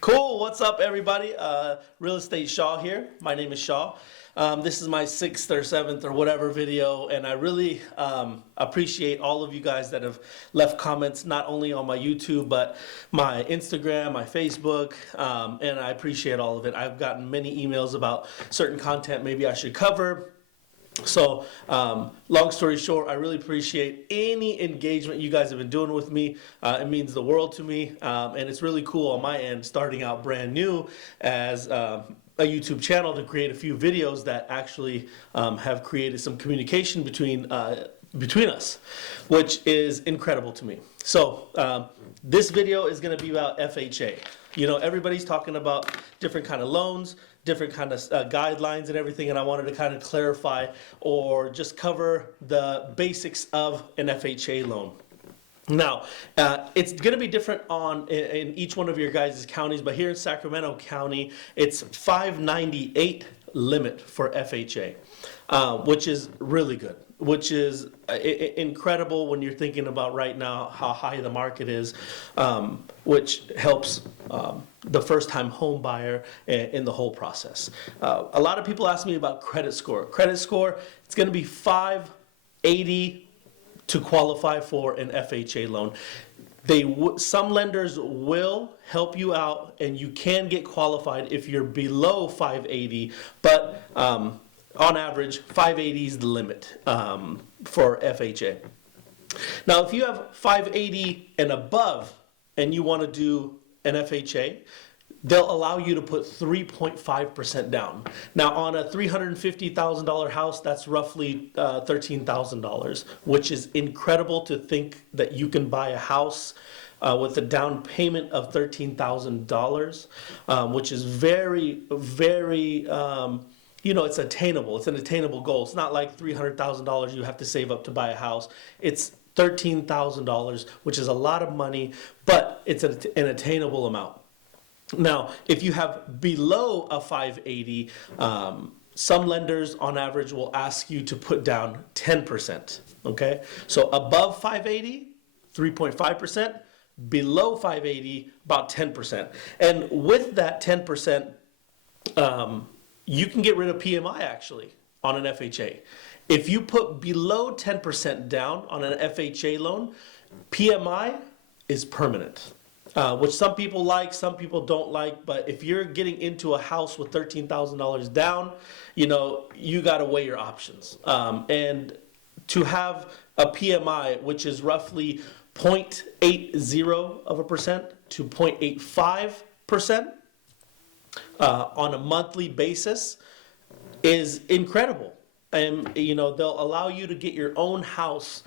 Cool. What's up, everybody? Real Estate Shaw here. My name is Shaw. This is my sixth or seventh or whatever video, and I really appreciate all of you guys that have left comments, not only on my YouTube, but my Instagram, my Facebook, and I appreciate all of it. I've gotten many emails about certain content maybe I should cover. So, long story short, I really appreciate any engagement you guys have been doing with me. It means the world to me, and it's really cool on my end, starting out brand new as a YouTube channel, to create a few videos that actually have created some communication between us, which is incredible to me. So, this video is going to be about FHA. You know, everybody's talking about different kind of loans, different kind of guidelines and everything, and I wanted to kind of clarify or just cover the basics of an FHA loan. Now, it's going to be different in each one of your guys' counties, but here in Sacramento County, it's $598 limit for FHA, which is really good, which is incredible when you're thinking about right now how high the market is, which helps the first-time home buyer in the whole process. A lot of people ask me about credit score. Credit score, it's going to be 580 to qualify for an FHA loan. Some lenders will help you out, and you can get qualified if you're below 580, but on average, 580 is the limit for FHA. Now, if you have 580 and above, and you want to do an FHA, they'll allow you to put 3.5% down. Now, on a $350,000 house, that's roughly $13,000, which is incredible to think that you can buy a house with a down payment of $13,000, which is very, very, it's attainable. It's an attainable goal. It's not like $300,000 you have to save up to buy a house. It's $13,000, which is a lot of money, but it's an attainable amount. Now, if you have below a 580, some lenders on average will ask you to put down 10%, okay? So above 580, 3.5%, below 580, about 10%. And with that 10%, you can get rid of PMI actually on an FHA. If you put below 10% down on an FHA loan, PMI is permanent. Which some people like, some people don't like, but if you're getting into a house with $13,000 down, you got to weigh your options. And to have a PMI, which is roughly 0.80% to 0.85% on a monthly basis, is incredible. And, they'll allow you to get your own house,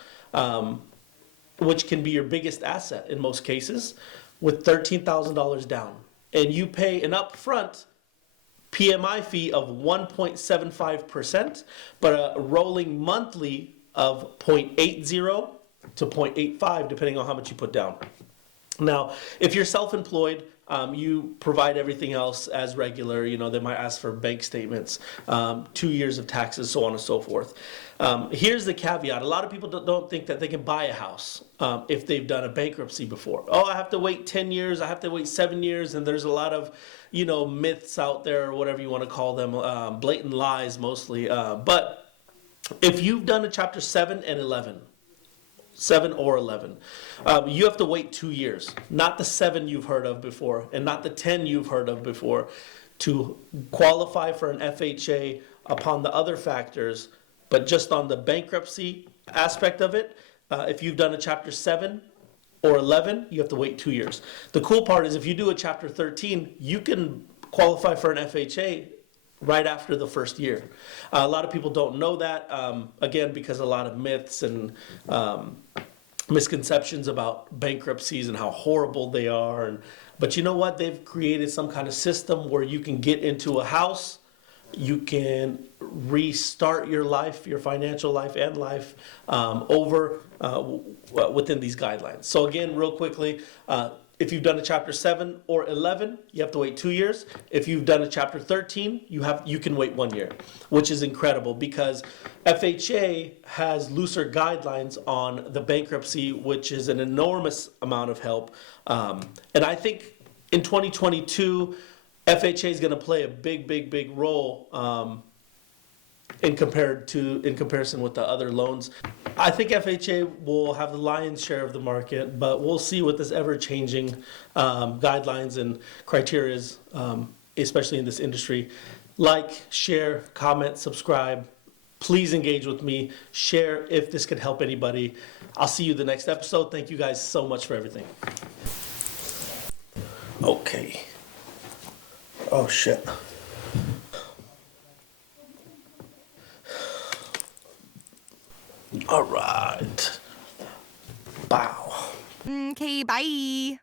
which can be your biggest asset in most cases, with $13,000 down. And you pay an upfront PMI fee of 1.75%, but a rolling monthly of 0.80 to 0.85, depending on how much you put down. Now, if you're self-employed, you provide everything else as regular. They might ask for bank statements, 2 years of taxes, so on and so forth. Here's the caveat. A lot of people don't think that they can buy a house if they've done a bankruptcy before. Oh, I have to wait 10 years, I have to wait 7 years, and there's a lot of, myths out there, or whatever you want to call them, blatant lies mostly. But if you've done a Chapter 7 and 11, 7 or 11, you have to wait 2 years, not the 7 you've heard of before, and not the 10 you've heard of before, to qualify for an FHA upon the other factors, but just on the bankruptcy aspect of it. If you've done a Chapter 7 or 11, you have to wait 2 years. The cool part is if you do a Chapter 13, you can qualify for an FHA right after the first year. A lot of people don't know that, again, because a lot of myths and misconceptions about bankruptcies and how horrible they are. But you know what? They've created some kind of system where you can get into a house, you can restart your life, your financial life and life within these guidelines. So again, real quickly, if you've done a Chapter 7 or 11, you have to wait 2 years. If you've done a Chapter 13, you can wait 1 year, which is incredible because FHA has looser guidelines on the bankruptcy, which is an enormous amount of help. And I think in 2022, FHA is going to play a big role in comparison with the other loans. I think FHA will have the lion's share of the market, but we'll see with this ever-changing guidelines and criteria, especially in this industry. Like, share, comment, subscribe. Please engage with me. Share if this could help anybody. I'll see you the next episode. Thank you guys so much for everything. Okay. Oh, shit. All right. Bow. Okay, bye.